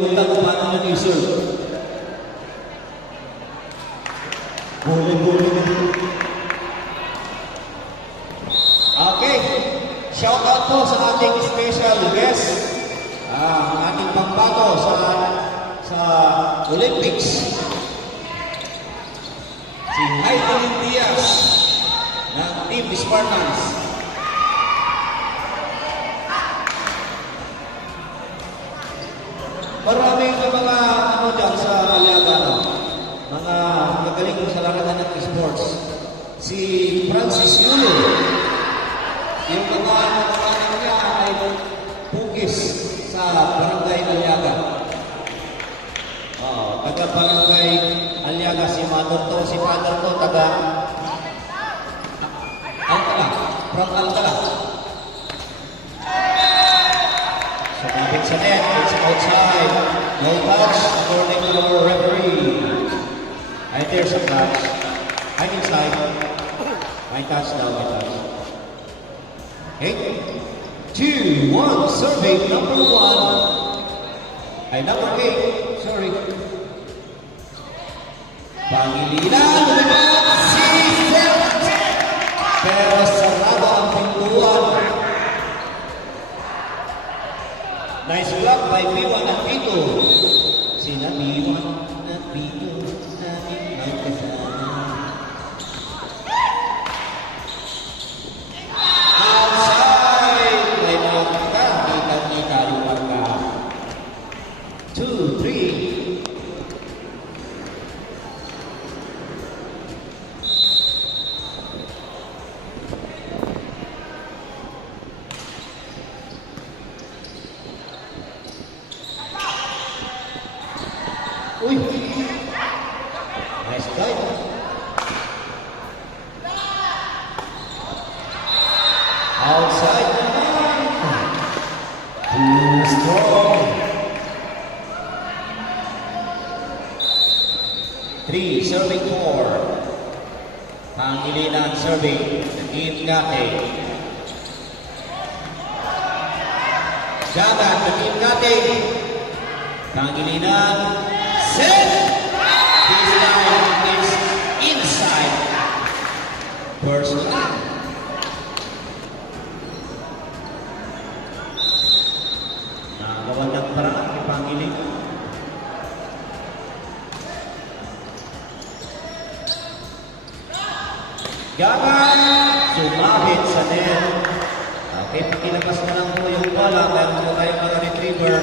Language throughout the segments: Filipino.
Utak paano nag-iserve? Boleh. Okay. Shout out po sa ating special guest. Ang ating pambato sa Olympics. Si Heidelin Diaz ng Team Spartans. Maraming mga dyan sa Aliaga, mga magaling sa larangan ng sports. Si Francis Yulo, yung mga niya ay pugis sa Barangay Aliaga. Taga Barangay Aliaga, si Mother to, si Father to, taga Alcala, from Alcala. Sumabit sa net, it's outside. No touch, according to our referee. Ay, there's a touch. I'm inside. My touch now, my touch. Okay. 2-1, survey number 1. Ay, number 8. Sorry. Pangilinan, lumipat, si Celtic. Pero sarado ang pintuan. Nice block by P1 at P2. Sina P1 at P2 namin magkasama. Outside! May nakita, kita yung marka. 2-3. Uy! Nice dive. Outside. Too strong. 3, serving 4. Pangilinan serving. Team Gate. Jagat, Team Gate. Pangilinan. Set! This line is inside. Personal. Nakagawa ng paraan ni Pangilin. Gagan! Sumabit sa net. Okay, pakilabas na lang po yung bala. Meron po tayong mga retriever.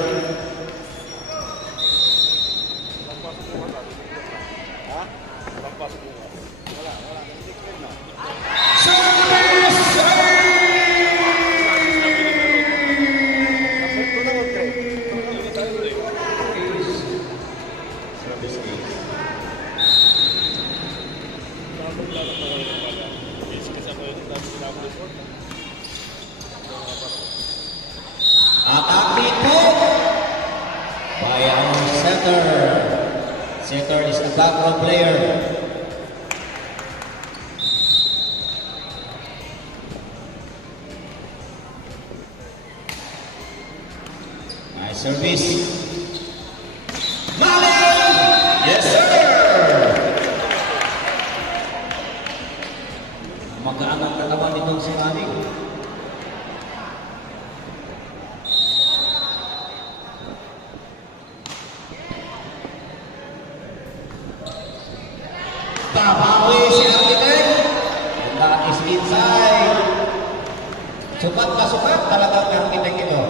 Attack dito by our center. Center is the background player. Nice service. Mali! Yes, sir! Magaan ang katawan nitong si Mali. Babawi si Architect. And that is inside. Sukat na sukat talagang Architect ito.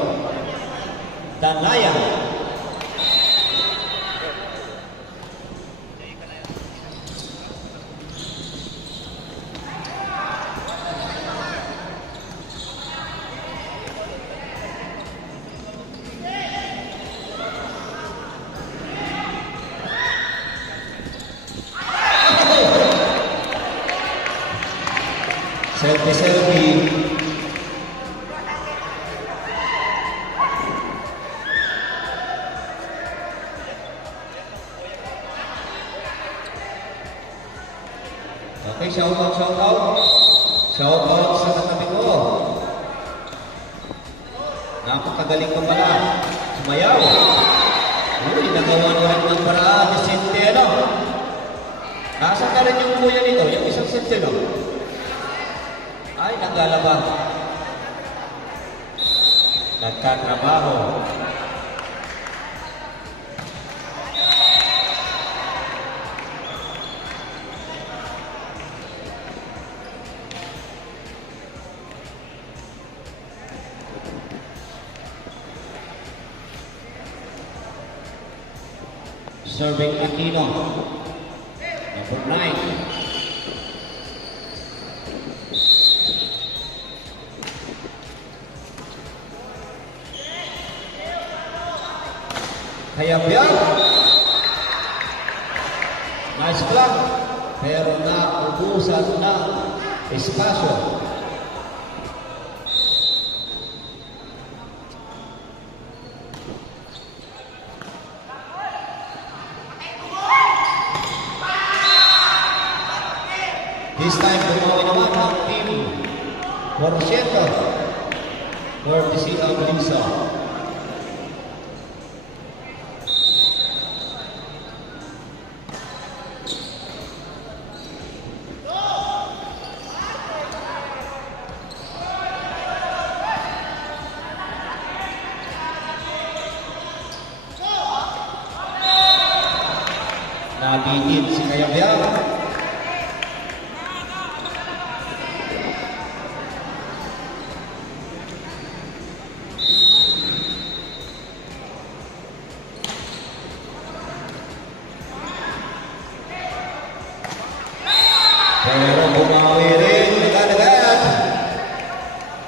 Danaya. Napakagaling ka pala. Sumayaw. Uy, nagawa na rin ng paraan ni Centeno. Nasaan ka rin yung kuya nito? Yung isang Centeno. Ay, naglalaba. Nagkatrabaho. Serving Aquino. Number 9. Kayabyab. Nice block. Pero naubusan ng espasyo. This time, bumawi naman ang team Porciento. Courtesy of Lisa. Nabitin si Kayabyab. Pero bumawi rin agad-agad.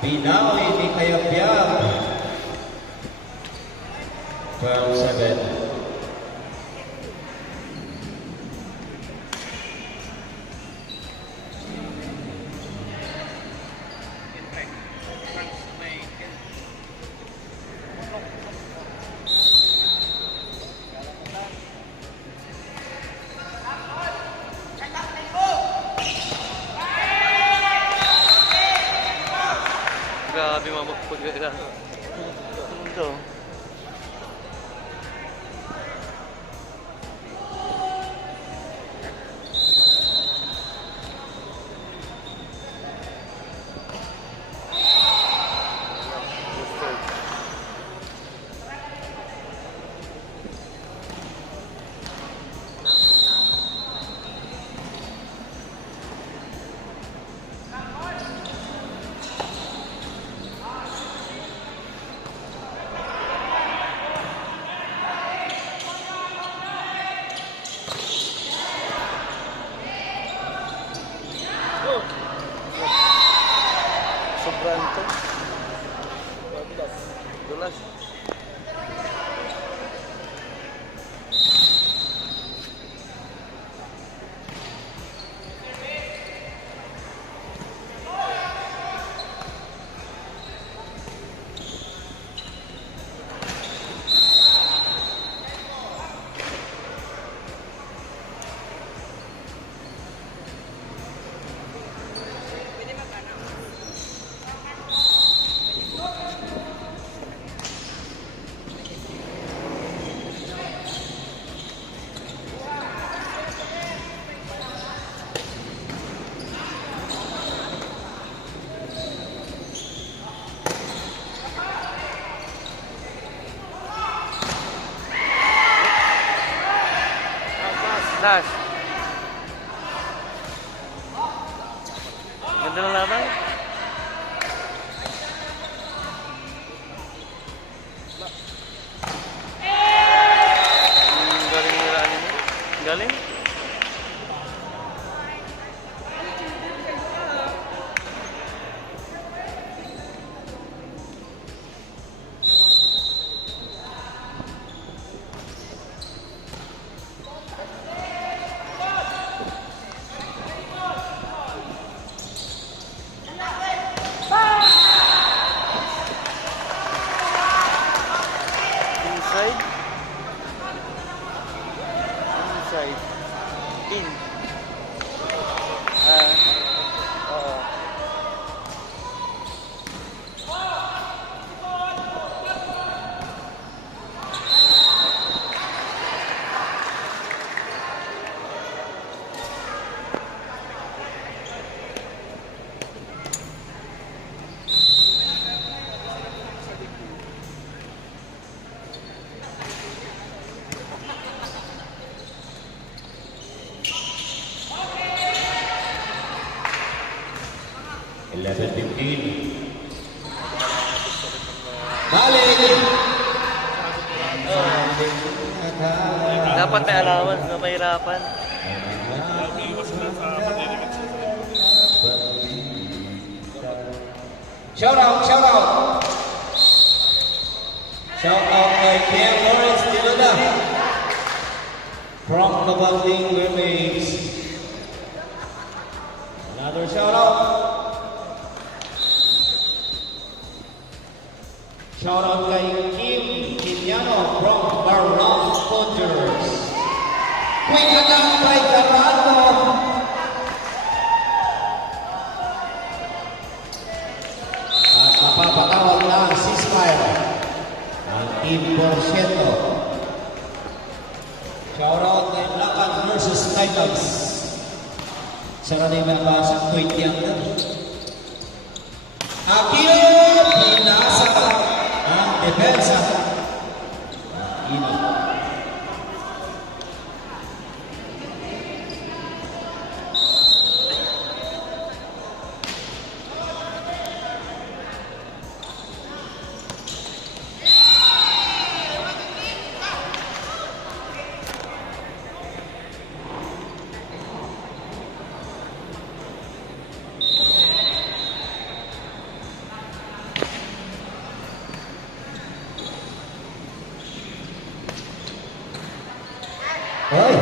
Binawi ni Kayabyab. 12-7. Grabe mamagpagkailan. Ito. Sobrang ito. Dulas. Nice. Ganda ng laban. Galing nila ano mo? Galing? may allowance na mahirapan. Shout out, shout out. Shout out kay Ken Lawrence Diluda from Kabalding Mermaids. Another shout out. Shout out kay Kim Quiniano from Barlang Potters. Quick attack by Carrano. At napapatawag na ang ceasefire ang Team Porciento. Shout out kay Lakan versus Titans. Sarang na yung mga 20 ang Aquino binasa ang depensa. Aquino. Hoy.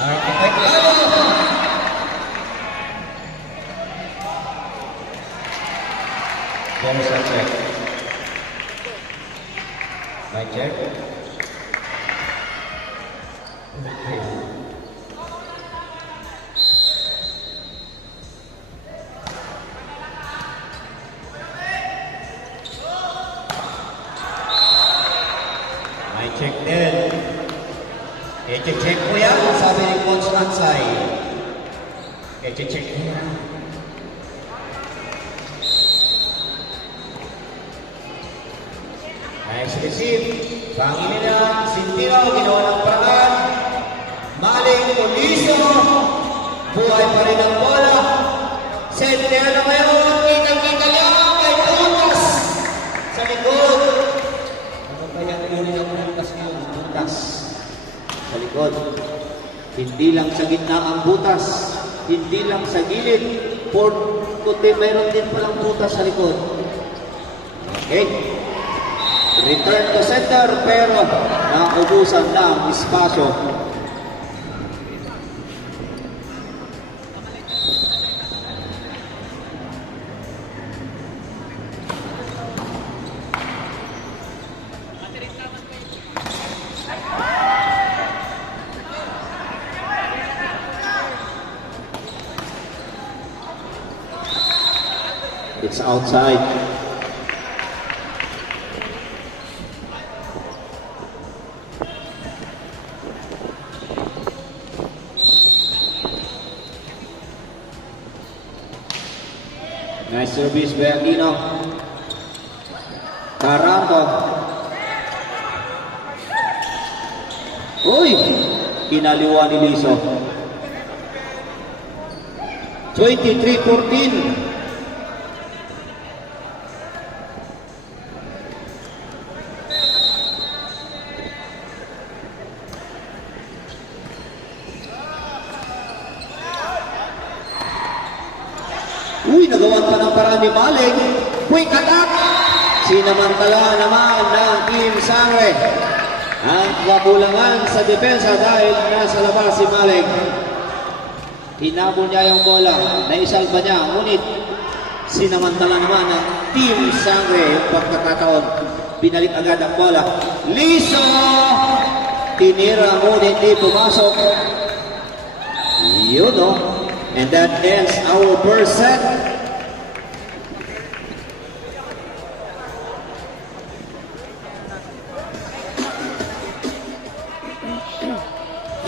Architect Lalo. There's a check. My check. Okay. Check din. I-check ko yan, sabi ni Coach Lansay. I-check ko yan. Nice receive. Panginin na, Sintino, ginawa ng paraan. Maling Oliso. Buhay pa rin ang bola. Center na ngayon. Kitang-kita niya kay Butas. Sa likod. Kaya ulit ang butas ngayon, butas sa likod. Hindi lang sa gitna ang butas, hindi lang sa gilid, kundi mayroon din palang butas sa likod. Okay. Return to center, pero naubusan na ang espasyo. It's outside. Nice service by Aquino. Taranto. Uy! Kinaliwa ni Liso. 23-14. Uy, nagawan pa ng paraan ni Maling. Quick attack! Sinamantala naman ng Team Sangre. Ang kakulangan sa depensa dahil nasa labas si Maling. Hinabol niya yung bola. Naisalba niya. Ngunit sinamantala naman ng Team Sangre yung pagkakataon. Binalik agad ang bola. Liso! Tinira ngunit di pumasok. Yun o. And that ends our first set.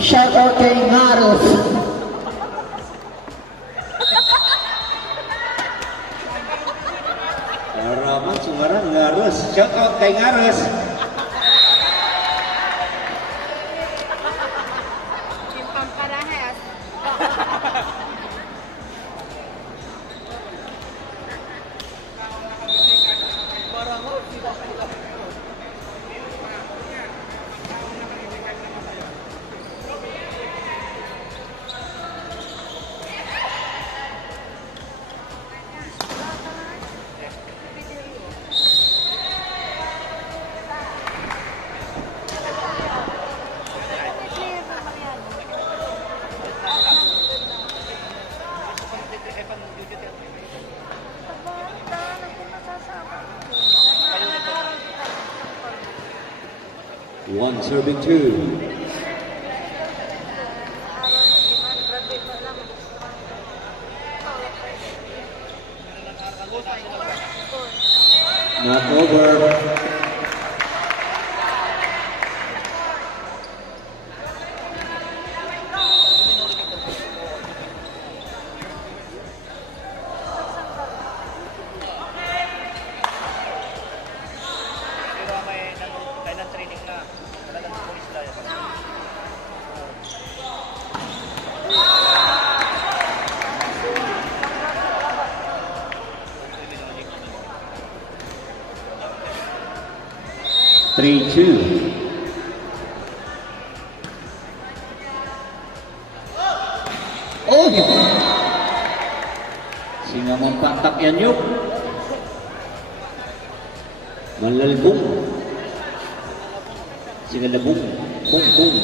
Shout out kay Ngaros. Harapan suara Ngaros. Shout out kay Ngaros. Simpang Parahas. Parang serving 2. Not over. Three, two. Oh! Singa mong patak yan yun. Malalbong. Singa labong. Bong, bong.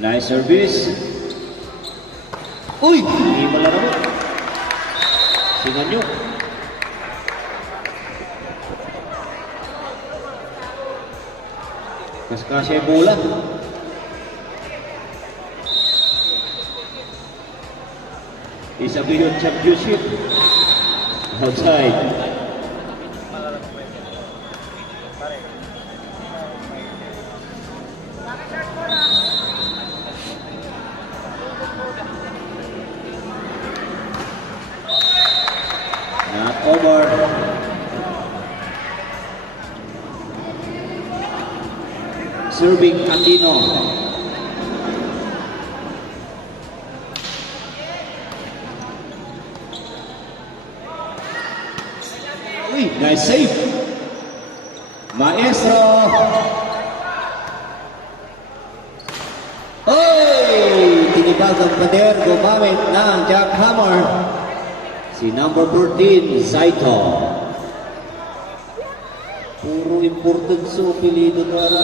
Nice service. Uy! Hindi malarabo. Singa nyo. Kasya yung bola. Isabel Championship. Outside. Not over. Serving Aquino. Uy, nice save. Maestro. Oy! Tinibag ang pader, gumamit ng jackhammer. Si number 14, Saito. Puro important sa apelido para.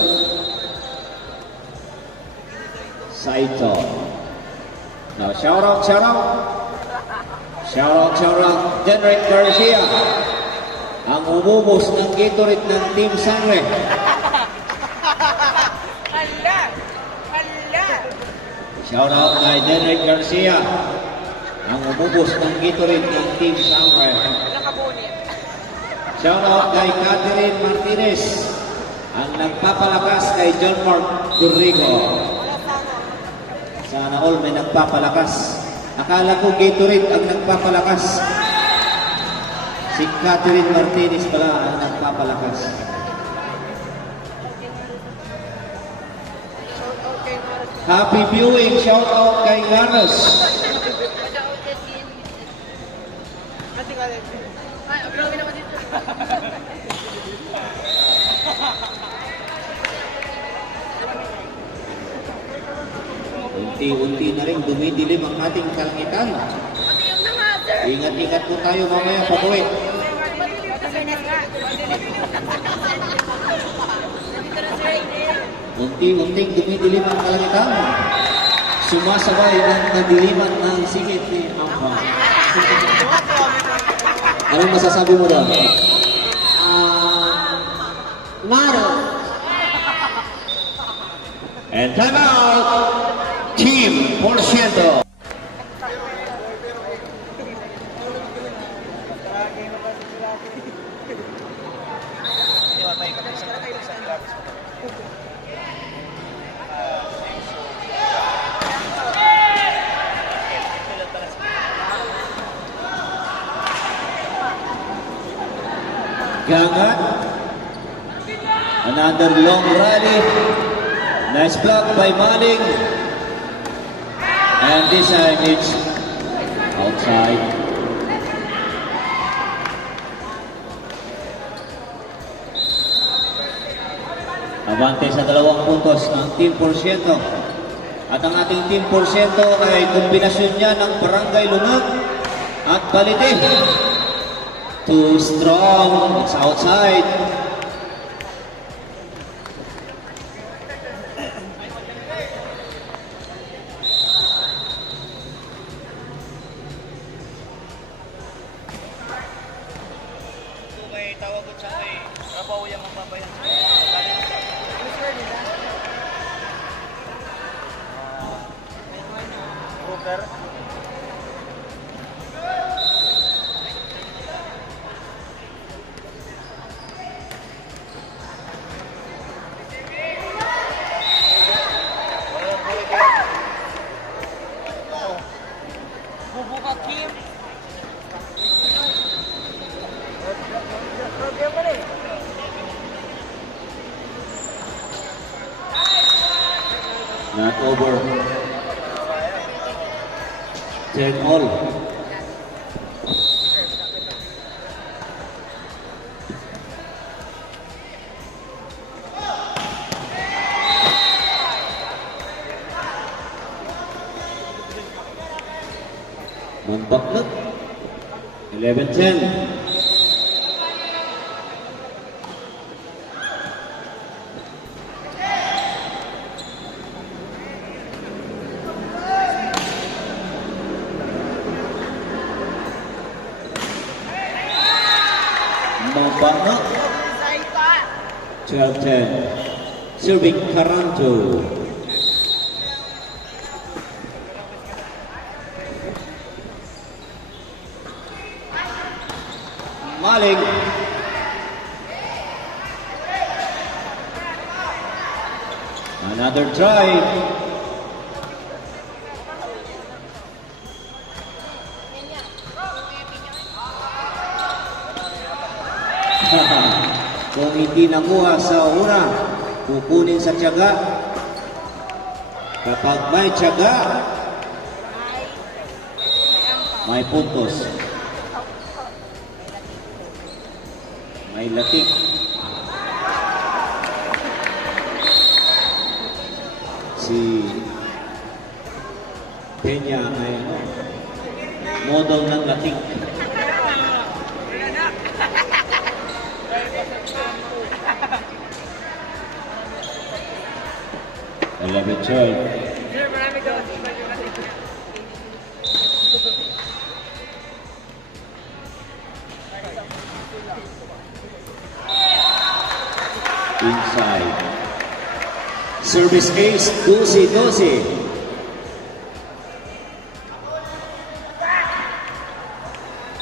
Saito. Now, shout out. Shout out, Denrick Garcia. Ang umubos ng Gatorade ng Team Sangre. Shout out kay Denrick Garcia. Ang umubos ng Gatorade ng Team Sangre. Shout out kay Catherine Martinez. Ang nagpapalakas kay John Mark Durrigo. Sana all may nagpapalakas. Akala ko Gatorade ang nagpapalakas. Si Catherine Martinez pala ang nagpapalakas. Happy viewing. Shout out kay Ganos. Unti-unti na rin dumidilim ang ating kalangitan. Ingat-ingat po tayo mamaya pag-uwi. Unti-unting dumidilim ang kalangitan. Sumasabay ng kadiliman ng singit ni Ampa. Anong masasabi mo doon? Maro. And time out! Team Porciento. Gangat. Another long rally. Nice block by Manning. And this time it's outside. Abante sa 2 puntos ng Team Porciento. At ang ating Team Porciento ay kombinasyon niya ng Barangay Lunag at Balite. Too strong. It's outside. May tawag ko sa kay Rabaw Not over. 10 all. Membaklek 11-10. Membaklek 12-10. Serving Karanto. Maling. Another try. Kung hindi nakuha sa una, kukunin sa tiyaga. Kapag may tiyaga, may puntos. May latik. Si Peña ay model ng latik. Inside. Service ace, 12-12.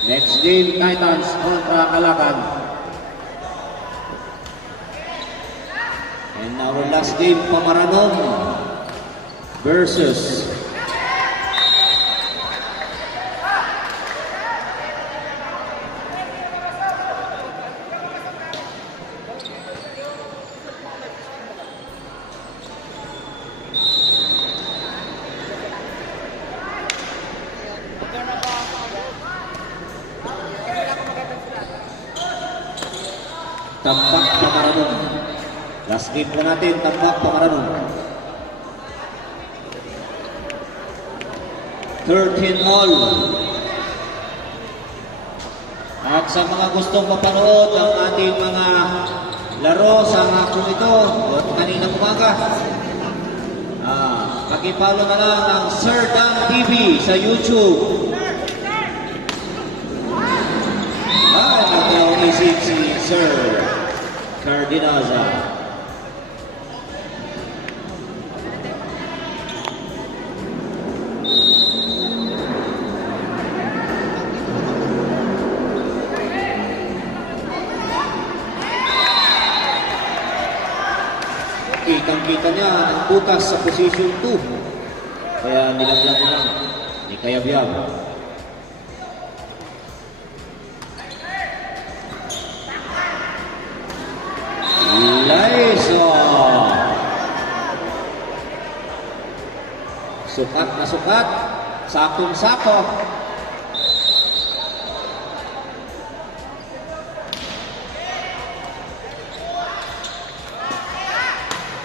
Next game, Titans kontra Kalakan. And our last game, Pamaranon versus Tambak Pamaranon. Last game po natin, Tambak Pamaranon. 13 all. At sa mga gustong mapanood ang ating mga laro sa hapon ito o kaninang umaga, pakipalo na lang ng Sir Dan TV sa YouTube. Nag-isip si Sir Cardinaza. Kitang-kita niya ang butas sa position 2. Kaya nilaglag na lang ni Kayabyab. Laiso. Sukat na sukat. Sakong-sako.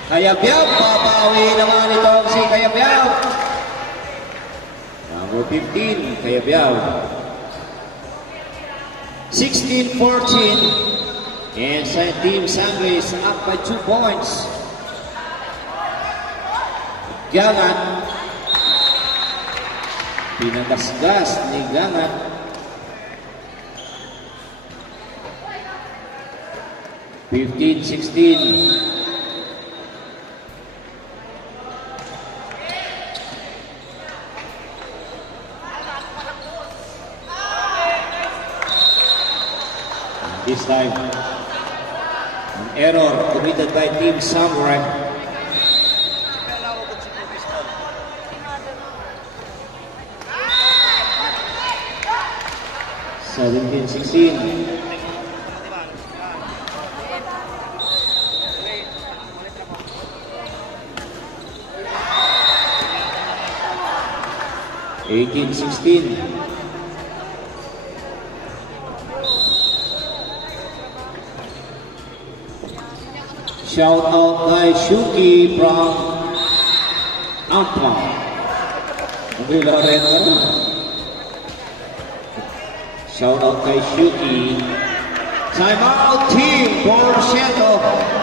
Kayabyab, babawi naman itong si Kayabyab. Number 15, Kayabyab. 16-14. And Team Sangre is up by 2 points. Gangat. Pinagasgas ni Gangat. Fifteen, 16. this time. An error committed by Team Samurai. 17-16. Eighteen, 16. Shout out by Shuki from Outbound. Shout out by Shuki. Time out team for Seattle.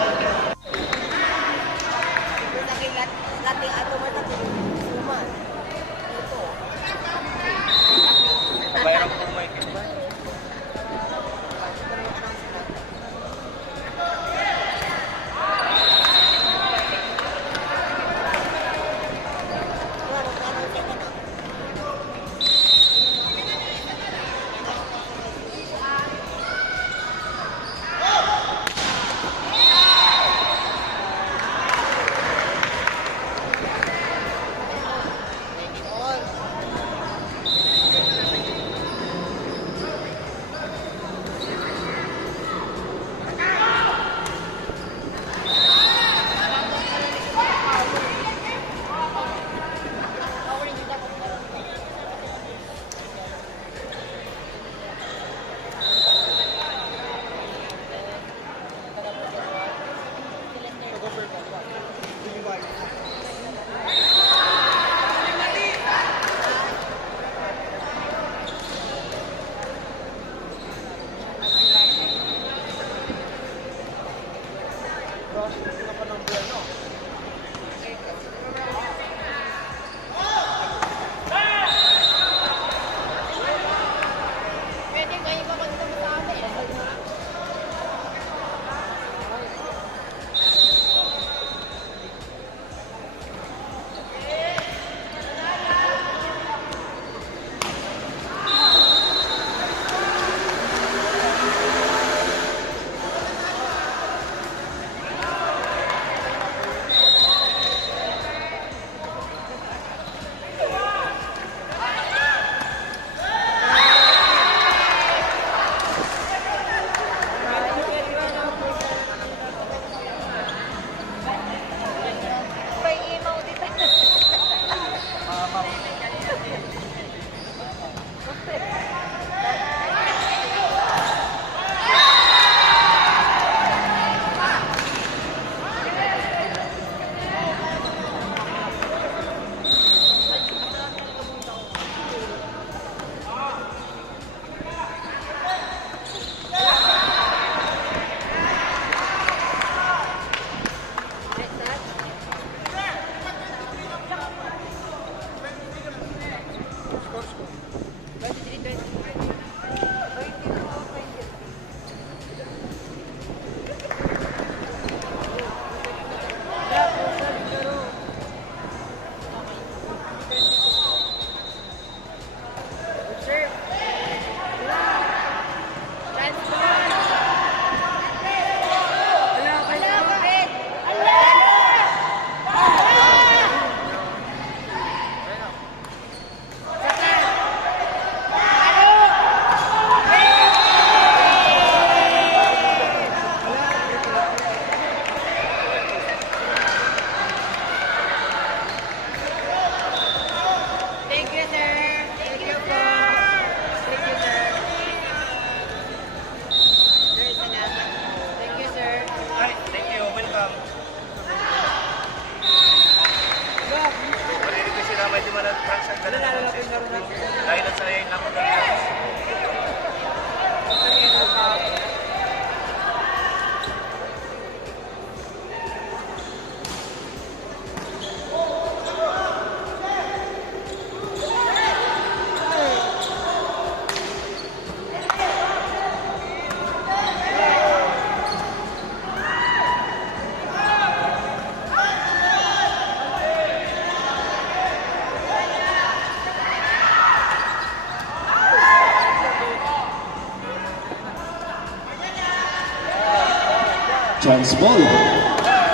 Chance ball.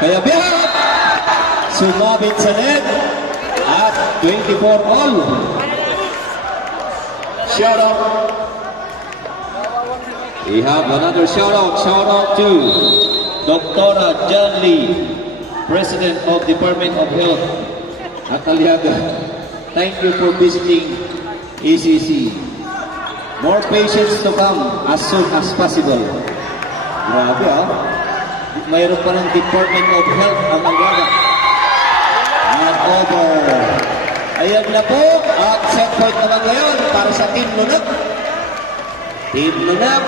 Kaya biyak! Sumabit sa net. At 24 all. Shout out. We have another shout out. Shout out to Dr. John Lee, President of Department of Health at Aliaga. Thank you for visiting ECC. More patients to come as soon as possible. Grabe mayroon pa ng Department of Health ang Aliaga. And over. Ayan na po. At set point naman ngayon para sa Team Lunag. Team Lunag.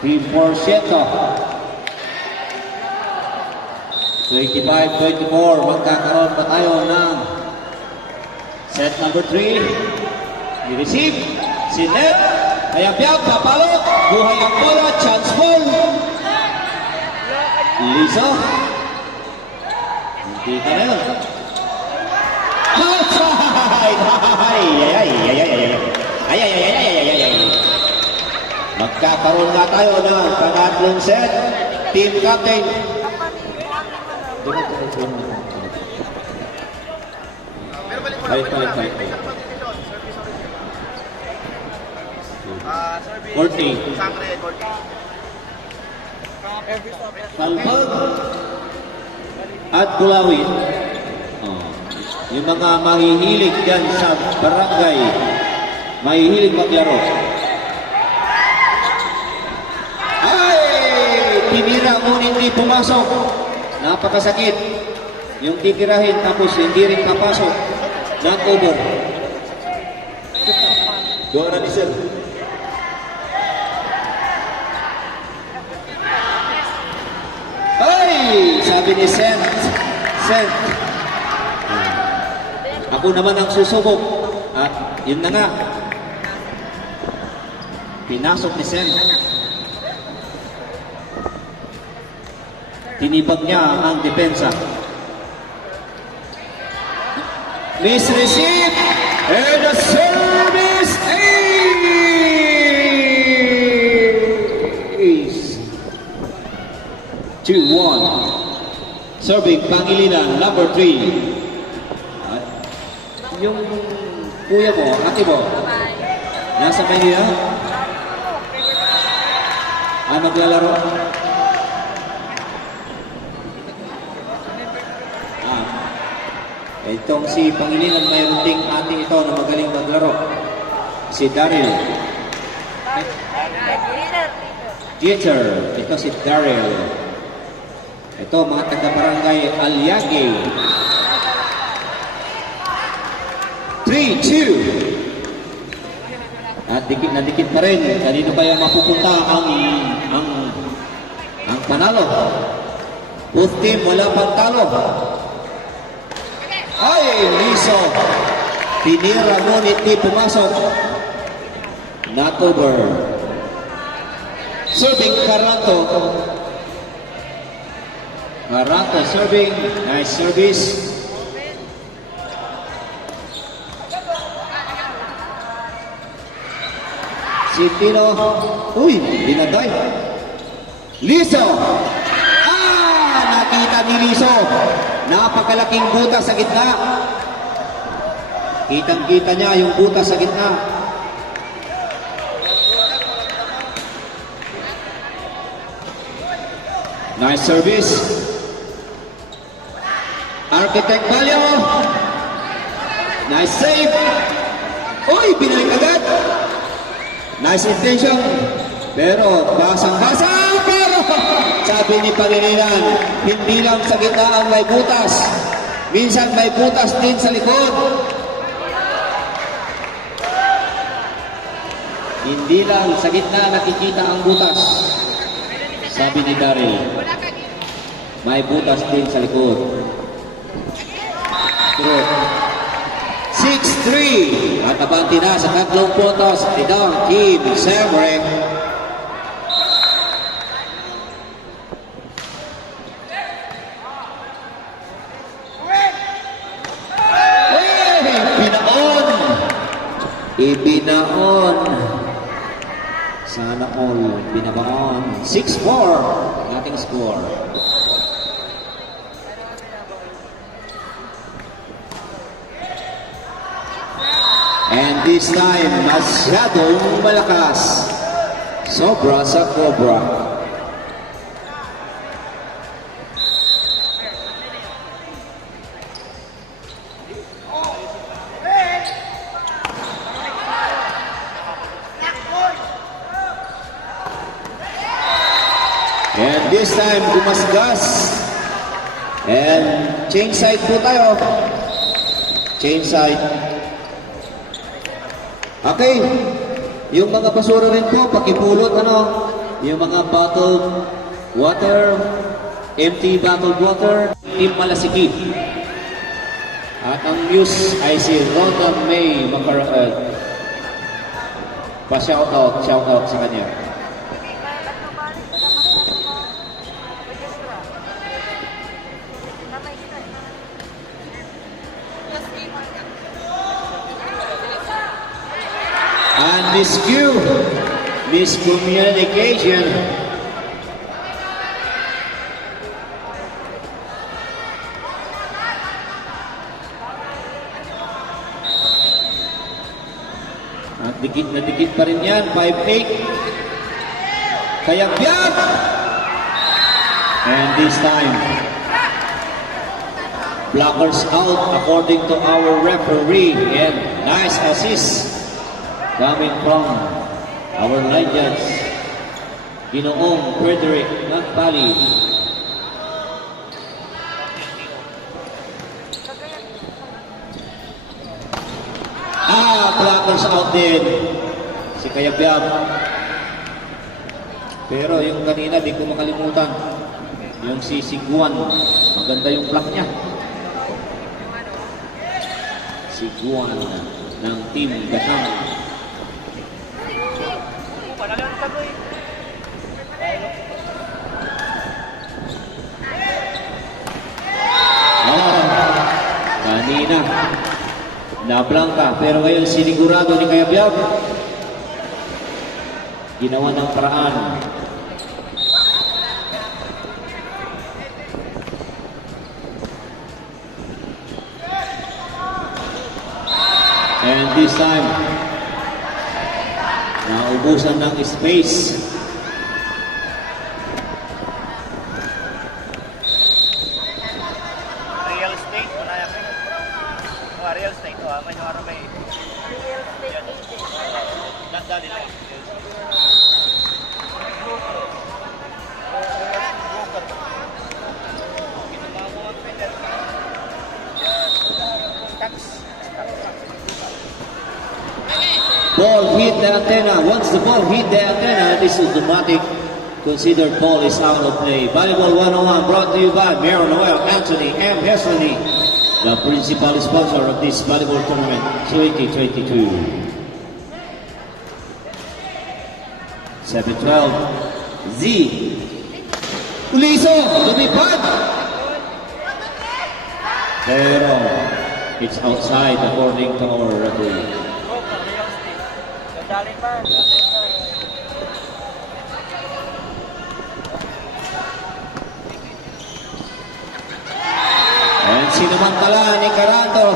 Team Porcento. 25-24. Magkakaroon pa tayo ng set number 3. I-receive. Si Net. Ayang-biyag. Papalo. Buhay ang bola. Chance ball. Liso. Hindi ka na yun. Outside! Ay! Magkakaroon na tayo ng pangatlong set. Team captain. Balik. 40. Kalpag at Bulawin. Yung mga mahihilig dyan sa barangay, mahihilig maglaro. Ay! Tinira ngunit hindi pumasok. Napakasakit. Yung titirahin tapos hindi rin kapasok. Knock-over. Dora ni Sir. Ay! Sabi ni Sent. Ako naman ang susubok. At yun na nga. Pinasok ni Sen. Tinibag niya ang depensa. Miss receive. And the service is 2-1. Serving Pangilinan, number 3. Yung kuya mo, ate mo, nasa Manila? Maglalaro? Itong si Pangilinan, mayroon ding ate ito na magaling maglaro. Si Daryl. Dieter. Ito si Daryl. Ito, mga taga-barangay Aliaga. 3-2. At dikit na dikit pa rin. Kanino kaya mapupunta ang panalo? Both team wala pang talo. Ay, Liso. Tinira ngunit di pumasok. Not over. Serving Caranto. Caranto serving. Nice service. Si Tino, binagay. Liso! Nakita ni Liso. Napakalaking butas sa gitna. Kitang-kita niya yung butas sa gitna. Nice service. Architect Balyo. Nice save. Binalik agad. Nice intention. Pero basang-basang. Pero sabi ni Pangilinan, hindi lang sa gitna ang may butas. Minsan may butas din sa likod. Hindi lang sa gitna nakikita ang butas. Sabi ni Daryl, may butas din sa likod. 6-3. At nabanti na sa 3 puntos. Ito ang Team Semrec. Ibinaon. Sana all binabaon. 6-4. ating score. And this time, masyadong malakas. Sobra sa Cobra. And this time, gumasgas. And change side po tayo. Change side. Okay. Yung mga basura rin po, pakipulot, ano? Yung mga bottled water, empty bottled water, Team Malasiki. At ang news ay si Rhoda May pa-shoutout sa kanya. And miscommunication. At dikit na dikit pa rin yan, 5-8. Kaya biyag! And this time, blockers out according to our referee. And nice assist coming from our line judge, Ginoong Frederick Nagpali. Blockers out din si Kayabyab. Pero yung kanina, di ko makalimutan. Yung si Siguan, maganda yung block niya. Siguan ng Team Gatang. Kanina nablangka, pero ngayon sinigurado ni Kayabyab. Ginawa ng paraan. And this time, naubusan ng space. Real estate, manaya ko. Real estate, may nara may. Ganda nila. Ball hit the antenna. Once the ball hit the antenna, this is automatic. Considered ball is out of play. Volleyball 101 brought to you by Mayor Noel Anthony M. Hesley, the principal sponsor of this volleyball tournament 2022. 7-12. Z. Uliso, lumipad. Pero it's outside according to our referee. And sinumantala ni Caranto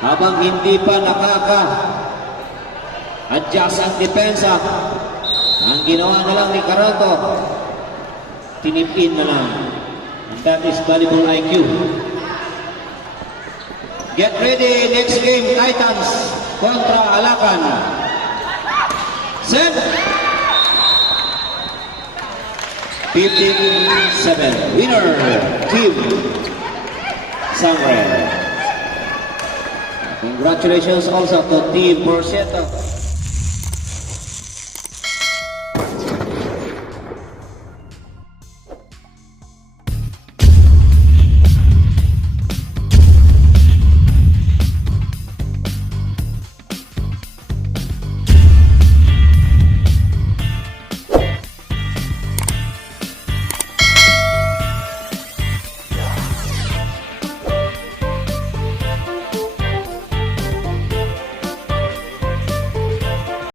habang hindi pa adjust ang depensa. Ang ginawa na lang ni Caranto, tinipin na lang. And that is volleyball IQ. Get ready, next game, Titans kontra Alacan. Set. 15-7. Winner, Team Sangre. Congratulations also to Team Porcento.